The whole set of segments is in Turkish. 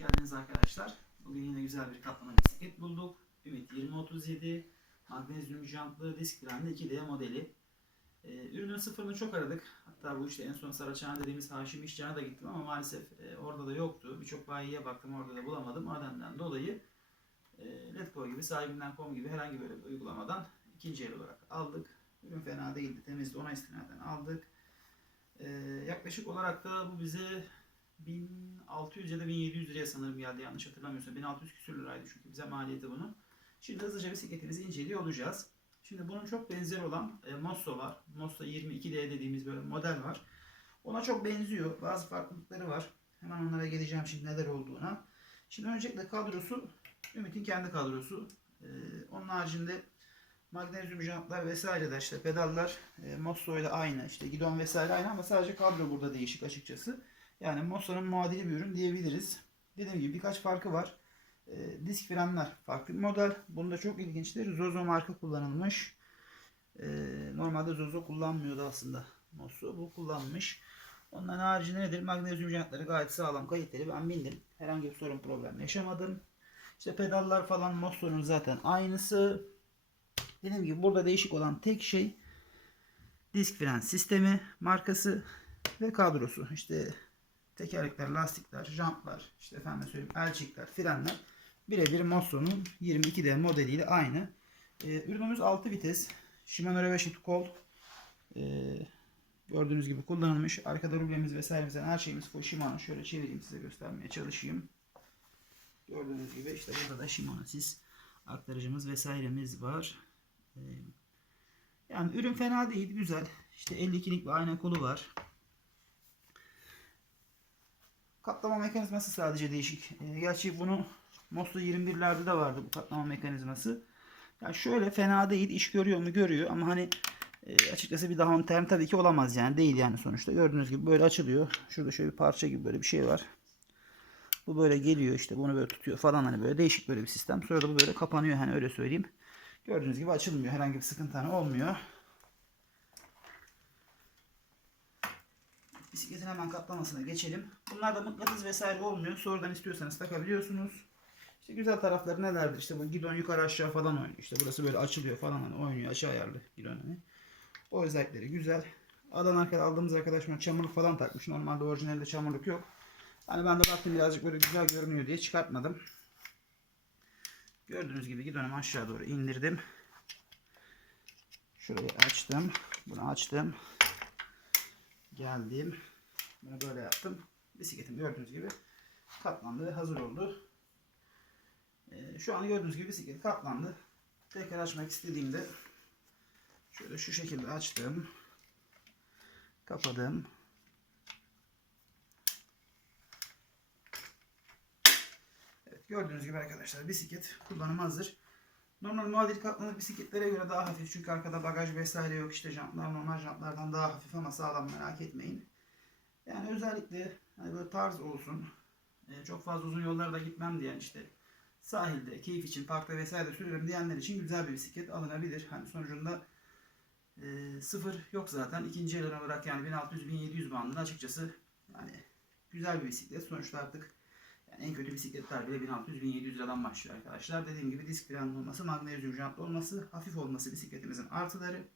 geldiniz arkadaşlar. Bugün yine güzel bir katlama bisiklet bulduk. Ümit 2037 magnezyum jantlı disk frenli 2D modeli. Ee, ürünün sıfırını çok aradık. Hatta bu işte en son Saraçhane dediğimiz Haşim İşcan'a da gittim ama maalesef e, orada da yoktu. Birçok bayiye baktım orada da bulamadım. O nedenden dolayı e, Letgo gibi sahibinden.com gibi herhangi böyle bir uygulamadan ikinci el olarak aldık. Ürün fena değildi. Temizdi. Ona istinaden aldık. Ee, yaklaşık olarak da bu bize 1600 ya da 1700 liraya sanırım geldi yanlış hatırlamıyorsam. 1600 küsür liraydı çünkü bize maliyeti bunu. Şimdi hızlıca bisikletimizi inceliyor olacağız. Şimdi bunun çok benzeri olan e, Mosso var. Mosso 22D dediğimiz böyle model var. Ona çok benziyor. Bazı farklılıkları var. Hemen onlara geleceğim şimdi neler olduğuna. Şimdi öncelikle kadrosu Ümit'in kendi kadrosu. E, onun haricinde magnezyum jantlar vesaire de işte pedallar e, Mosso ile aynı. işte gidon vesaire aynı ama sadece kadro burada değişik açıkçası. Yani Mosso'nun muadili bir ürün diyebiliriz. Dediğim gibi birkaç farkı var. E, disk frenler farklı bir model. Bunda çok ilginçtir. Zozo marka kullanılmış. E, normalde Zozo kullanmıyordu aslında Mosso. Bu kullanmış. Ondan haricinde nedir? Magnezyum jantları gayet sağlam kayıtları. Ben bindim. Herhangi bir sorun problem yaşamadım. İşte pedallar falan Mosso'nun zaten aynısı. Dediğim gibi burada değişik olan tek şey disk fren sistemi, markası ve kadrosu. İşte tekerlekler, lastikler, jantlar, işte efendim söyleyeyim elçikler, frenler birebir Mosso'nun 22D modeliyle aynı. Ee, ürünümüz 6 vites. Shimano Reverse Kol. Ee, gördüğünüz gibi kullanılmış. Arkada rublemiz vesairemizden her şeyimiz full Shimano. Şöyle çevireyim size göstermeye çalışayım. Gördüğünüz gibi işte burada da Shimano sis aktarıcımız vesairemiz var. Ee, yani ürün fena değil, güzel. İşte 52'lik bir ayna kolu var. Katlama mekanizması sadece değişik. Ee, gerçi bunu Mosto 21'lerde de vardı bu katlama mekanizması. Yani şöyle fena değil, iş görüyor mu görüyor ama hani e, açıkçası bir daha on term tabii ki olamaz yani değil yani sonuçta. Gördüğünüz gibi böyle açılıyor. Şurada şöyle bir parça gibi böyle bir şey var. Bu böyle geliyor işte bunu böyle tutuyor falan hani böyle değişik böyle bir sistem. Sonra da bu böyle kapanıyor hani öyle söyleyeyim. Gördüğünüz gibi açılmıyor. Herhangi bir sıkıntı hani olmuyor. Bisikletin hemen katlamasına geçelim. Bunlarda mıknatıs vesaire olmuyor. Sonradan istiyorsanız takabiliyorsunuz. İşte güzel tarafları nelerdir? İşte bu gidon yukarı aşağı falan oynuyor. İşte burası böyle açılıyor falan hani oynuyor. Aşağı ayarlı gidon hani. O özellikleri güzel. Adan aldığımız arkadaşım çamurluk falan takmış. Normalde orijinalde çamurluk yok. Hani ben de baktım birazcık böyle güzel görünüyor diye çıkartmadım. Gördüğünüz gibi gidonumu aşağı doğru indirdim. Şurayı açtım. Bunu açtım. Geldim. Bunu böyle yaptım. Bisikletim gördüğünüz gibi katlandı ve hazır oldu. Ee, şu an gördüğünüz gibi bisiklet katlandı. Tekrar açmak istediğimde şöyle şu şekilde açtım. Kapadım. Evet, gördüğünüz gibi arkadaşlar bisiklet kullanıma hazır. Normal muadil katlanır bisikletlere göre daha hafif çünkü arkada bagaj vesaire yok işte jantlar normal jantlardan daha hafif ama sağlam merak etmeyin. Yani özellikle hani böyle tarz olsun. e, çok fazla uzun yollarda gitmem diyen işte sahilde, keyif için, parkta vesaire sürerim diyenler için güzel bir bisiklet alınabilir. Hani sonucunda e, sıfır yok zaten. İkinci el olarak yani 1600-1700 bandında açıkçası yani güzel bir bisiklet. Sonuçta artık yani en kötü bisikletler bile 1600-1700 liradan başlıyor arkadaşlar. Dediğim gibi disk frenli olması, magnezyum jantlı olması, hafif olması bisikletimizin artıları.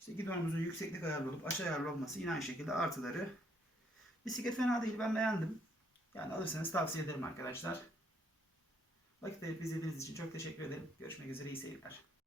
İşte gidonumuzun yükseklik ayarlı olup aşağı ayarlı olması yine aynı şekilde artıları. Bisiklet fena değil ben beğendim. Yani alırsanız tavsiye ederim arkadaşlar. Vakit ayırıp izlediğiniz için çok teşekkür ederim. Görüşmek üzere iyi seyirler.